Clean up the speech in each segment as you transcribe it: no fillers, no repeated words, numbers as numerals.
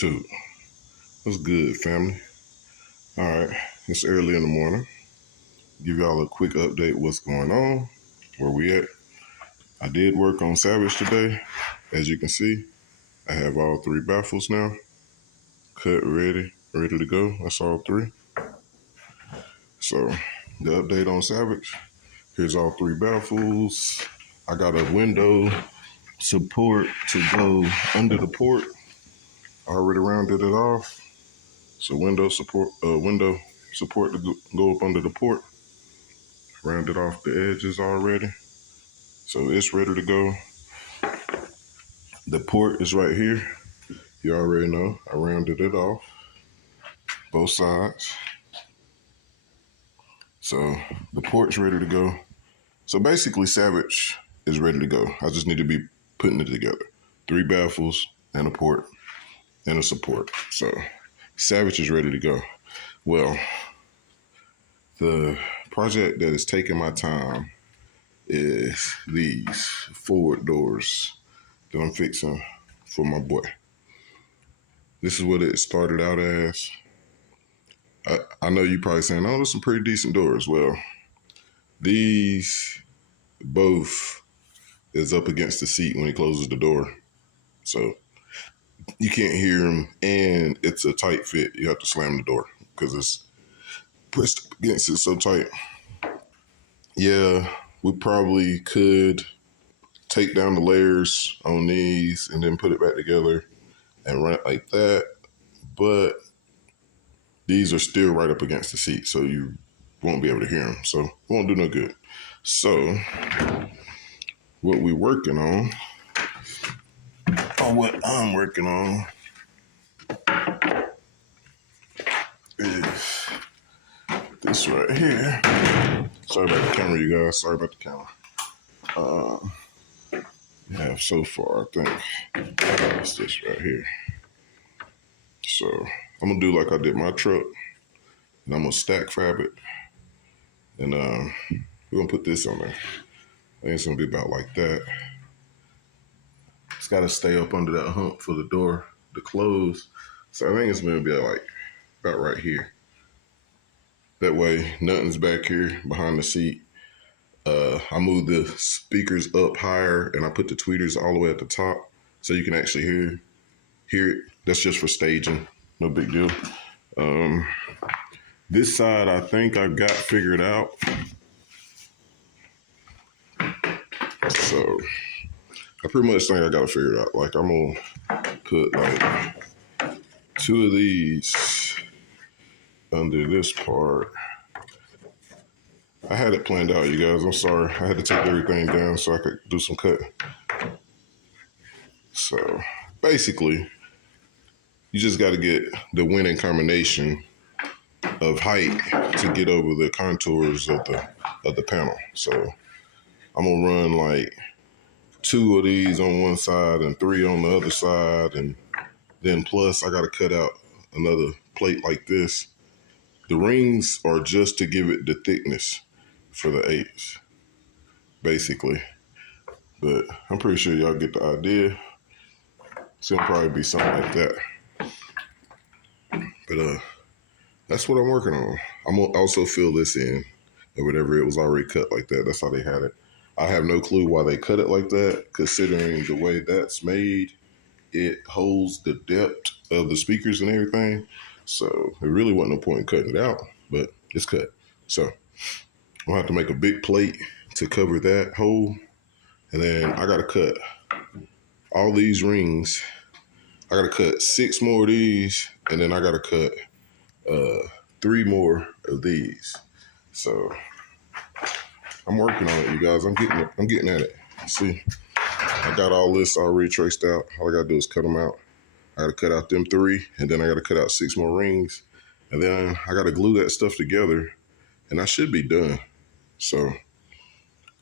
YouTube. What's good, family? All right, it's early in the morning. Give y'all a quick update what's going on, where we at. I did work on Savage today. As you can see, I have all 3 baffles now. Cut, ready to go. That's all 3. So, the update on Savage. Here's all 3 baffles. I got a window support to go under the port. I already rounded it off. So window support to go up under the port. Rounded off the edges already. So it's ready to go. The port is right here. You already know, I rounded it off. Both sides. So the port's ready to go. So basically Savage is ready to go. I just need to be putting it together. 3 baffles and a port and a support. So Savage is ready to go. Well, the project that is taking my time is these forward doors that I'm fixing for my boy. This is what it started out as. I know you probably saying, oh, there's some pretty decent doors. Well, these both is up against the seat when he closes the door. So you can't hear him, and it's a tight fit. You have to slam the door because it's pushed against it so tight. Yeah, we probably could take down the layers on these and then put it back together and run it like that. But these are still right up against the seat, so you won't be able to hear them. So it won't do no good. So what we're working on, or what I'm working on, is this right here. Sorry about the camera, you guys. Sorry about the camera. We have so far, I think, it's this right here. So I'm gonna do like I did my truck, and I'm gonna stack fabric, and we're gonna put this on there. I think it's gonna be about like that. It's gotta stay up under that hump for the door to close. So I think it's gonna be like about right here. That way, nothing's back here behind the seat. I moved the speakers up higher, and I put the tweeters all the way at the top, so you can actually hear it. That's just for staging, no big deal. This side, I think I've got figured out. So I pretty much think I got it figured out. Like, I'm gonna put like 2 of these under this part. I had it planned out, you guys. I'm sorry. I had to take everything down so I could do some cutting. So basically, you just got to get the winning combination of height to get over the contours of the panel. So I'm gonna run like 2 of these on one side and 3 on the other side, and then plus I got to cut out another plate like this. The rings are just to give it the thickness for the 8s, basically. But I'm pretty sure y'all get the idea. It's gonna probably be something like that. But that's what I'm working on. I'm gonna also fill this in or whatever. It was already cut like that. That's how they had it. I have no clue why they cut it like that, considering the way that's made. It holds the depth of the speakers and everything. So it really wasn't no point in cutting it out. but it's cut. So I'll have to make a big plate to cover that hole. And then I gotta cut all these rings. I gotta cut 6 more of these, and then I gotta cut 3 more of these. So I'm working on it, you guys. I'm getting at it. See, I got all this already traced out. All I gotta do is cut them out. I gotta cut out them 3, and then I gotta cut out 6 more rings, and then I gotta glue that stuff together, and I should be done. So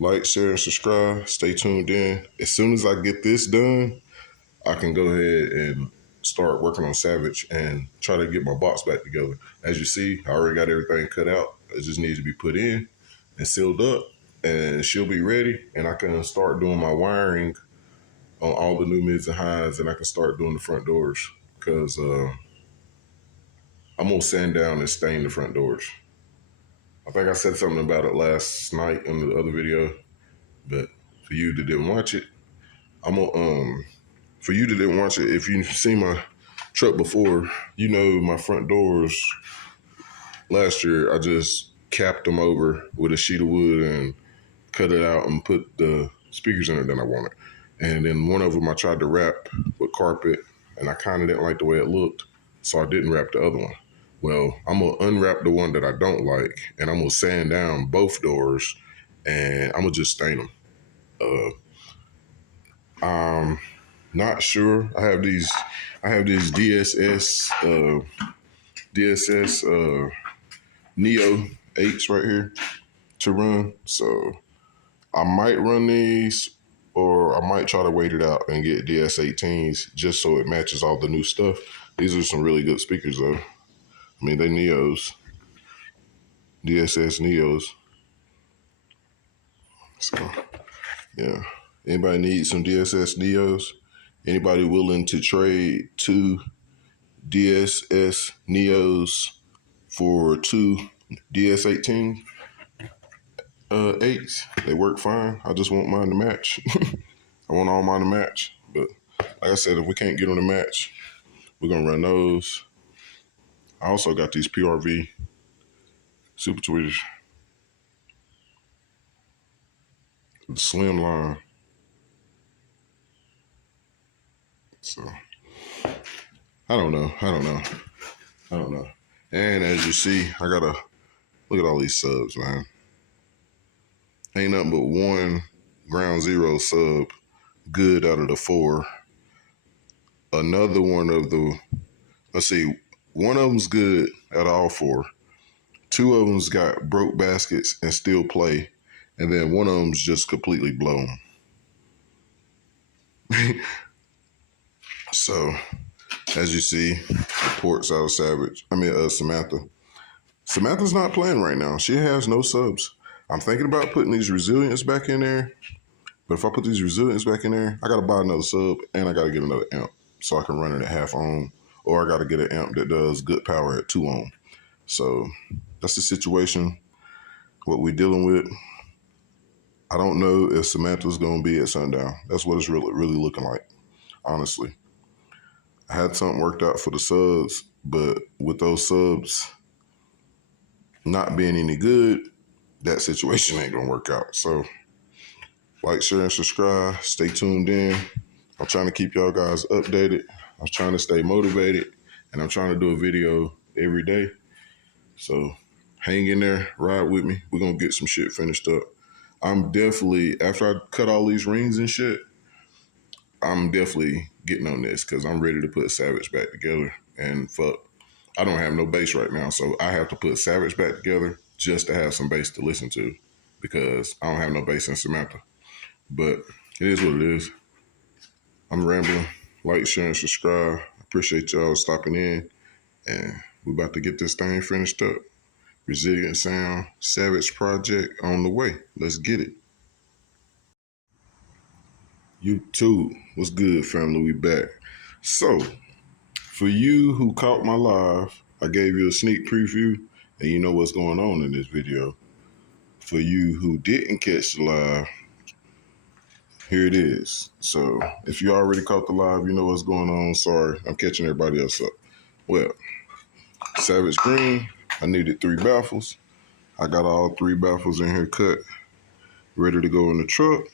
like, share, and subscribe. Stay tuned in. As soon as I get this done, I can go ahead and start working on Savage and try to get my box back together. As you see, I already got everything cut out. It just needs to be put in and sealed up, and she'll be ready, and I can start doing my wiring on all the new mids and highs, and I can start doing the front doors, because I'm gonna sand down and stain the front doors. I think I said something about it last night in the other video, but for you that didn't watch it, I'm gonna for you that didn't watch it, if you've seen my truck before, you know my front doors. Last year, I just capped them over with a sheet of wood and cut it out and put the speakers in it that I wanted. And then one of them I tried to wrap with carpet, and I kind of didn't like the way it looked, so I didn't wrap the other one. Well, I'm going to unwrap the one that I don't like, and I'm going to sand down both doors, and I'm going to just stain them. I'm not sure. I have these DSS Neo 8s right here to run. So I might run these, or I might try to wait it out and get ds18s just so it matches all the new stuff. These are some really good speakers though. I mean, they Neos, DSS Neos. So, yeah. Anybody need some DSS Neos? Anybody willing to trade 2 DSS Neos for 2 DS18 8s? They work fine. I just want mine to match. I want all mine to match. But like I said, if we can't get them to match, we're going to run those. I also got these PRV Super Tweeters. The slim line. So, I don't know. And as you see, I got to look at all these subs, man. Ain't nothing but 1 ground zero sub good out of the 4. Another one of the, let's see, one of them's good out of all 4. 2 of them's got broke baskets and still play. And then one of them's just completely blown. So, as you see, reports out of Samantha. Samantha's not playing right now. She has no subs. I'm thinking about putting these resilience back in there. But if I put these resilience back in there, I got to buy another sub and I got to get another amp so I can run it at half ohm. Or I got to get an amp that does good power at 2 ohm. So that's the situation, what we're dealing with. I don't know if Samantha's going to be at sundown. That's what it's really looking like, honestly. I had something worked out for the subs, but with those subs not being any good, that situation ain't going to work out. So like, share, and subscribe. Stay tuned in. I'm trying to keep y'all guys updated. I'm trying to stay motivated, and I'm trying to do a video every day. So hang in there, ride with me. We're going to get some shit finished up. I'm definitely, after I cut all these rings and shit, I'm definitely getting on this because I'm ready to put Savage back together. And fuck, I don't have no bass right now, so I have to put Savage back together just to have some bass to listen to because I don't have no bass in Samantha. But it is what it is. I'm rambling. Like, share, and subscribe. Appreciate y'all stopping in. And we're about to get this thing finished up. Resilient Sound Savage project on the way. Let's get it. YouTube, what's good, family? We back. So, for you who caught my live, I gave you a sneak preview, and you know what's going on in this video. For you who didn't catch the live, here it is. So, if you already caught the live, you know what's going on. Sorry, I'm catching everybody else up. Well, Savage Green, I needed 3 baffles. I got all 3 baffles in here cut, ready to go in the truck.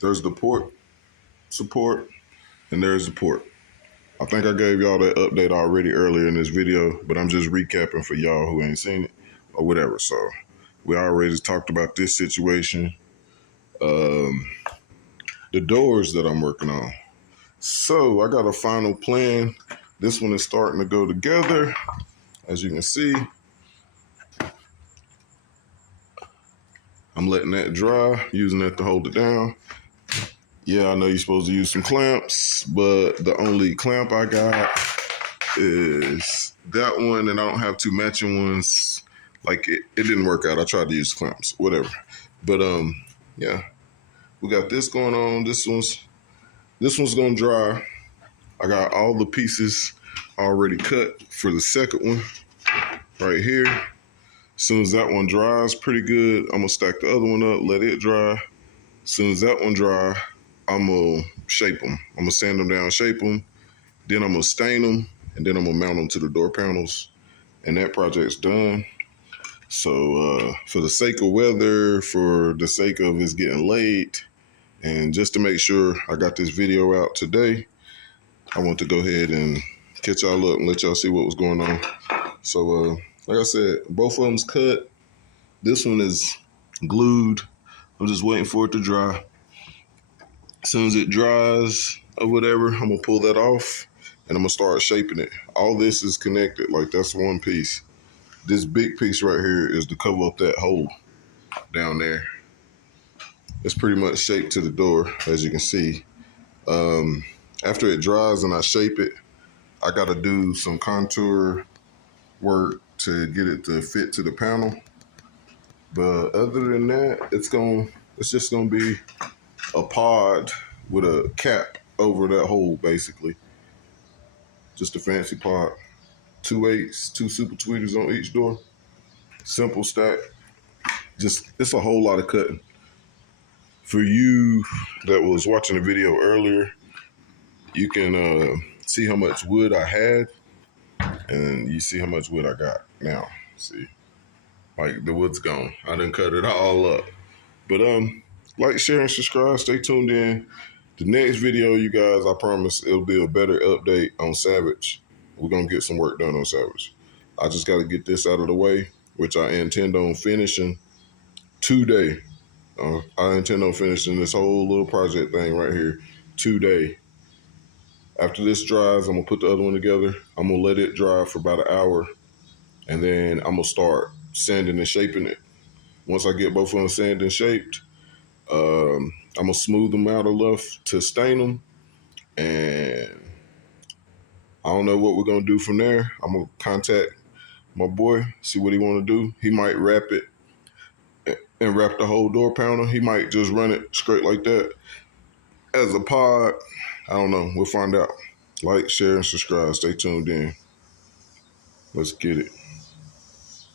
There's the port support, and there's the port. I think I gave y'all that update already earlier in this video, but I'm just recapping for y'all who ain't seen it or whatever. So we already talked about this situation. The doors that I'm working on. So I got a final plan. This one is starting to go together, as you can see. I'm letting that dry, using that to hold it down. Yeah, I know you're supposed to use some clamps, but the only clamp I got is that one, and I don't have 2 matching ones. Like it didn't work out. I tried to use clamps, whatever. But yeah, we got this going on. This one's gonna dry. I got all the pieces already cut for the second one right here. As soon as that one dries pretty good, I'm gonna stack the other one up, let it dry. As soon as that one dry, I'm gonna shape them. I'm gonna sand them down, shape them. Then I'm gonna stain them, and then I'm gonna mount them to the door panels. And that project's done. So for the sake of weather, for the sake of it's getting late, and just to make sure I got this video out today, I want to go ahead and catch y'all up and let y'all see what was going on. So like I said, both of them's cut. This one is glued. I'm just waiting for it to dry. As soon as it dries or whatever, I'm gonna pull that off and I'm gonna start shaping it. All this is connected, like that's one piece. This big piece right here is to cover up that hole down there. It's pretty much shaped to the door, as you can see. After it dries and I shape it, I gotta do some contour work to get it to fit to the panel. But other than that, it's just gonna be a pod with a cap over that hole, basically. Just a fancy pod. 2 8s, 2 super tweeters on each door. Simple stack. It's a whole lot of cutting. For you that was watching the video earlier, you can see how much wood I had, and you see how much wood I got now. See, like the wood's gone. I done cut it all up. But like, share, and subscribe. Stay tuned in. The next video, you guys, I promise it'll be a better update on Savage. We're gonna get some work done on Savage. I just gotta get this out of the way, which I intend on finishing today. I intend on finishing this whole little project thing right here today. After this dries, I'm gonna put the other one together. I'm gonna let it dry for about an hour, and then I'm gonna start sanding and shaping it. Once I get both of them sanded and shaped, I'm gonna smooth them out enough to stain them, and I don't know what we're gonna do from there. I'm gonna contact my boy, see what he wanna do. He might wrap it and wrap the whole door panel. He might just run it straight like that as a pod. I don't know. We'll find out. Like, share, and subscribe. Stay tuned in. Let's get it.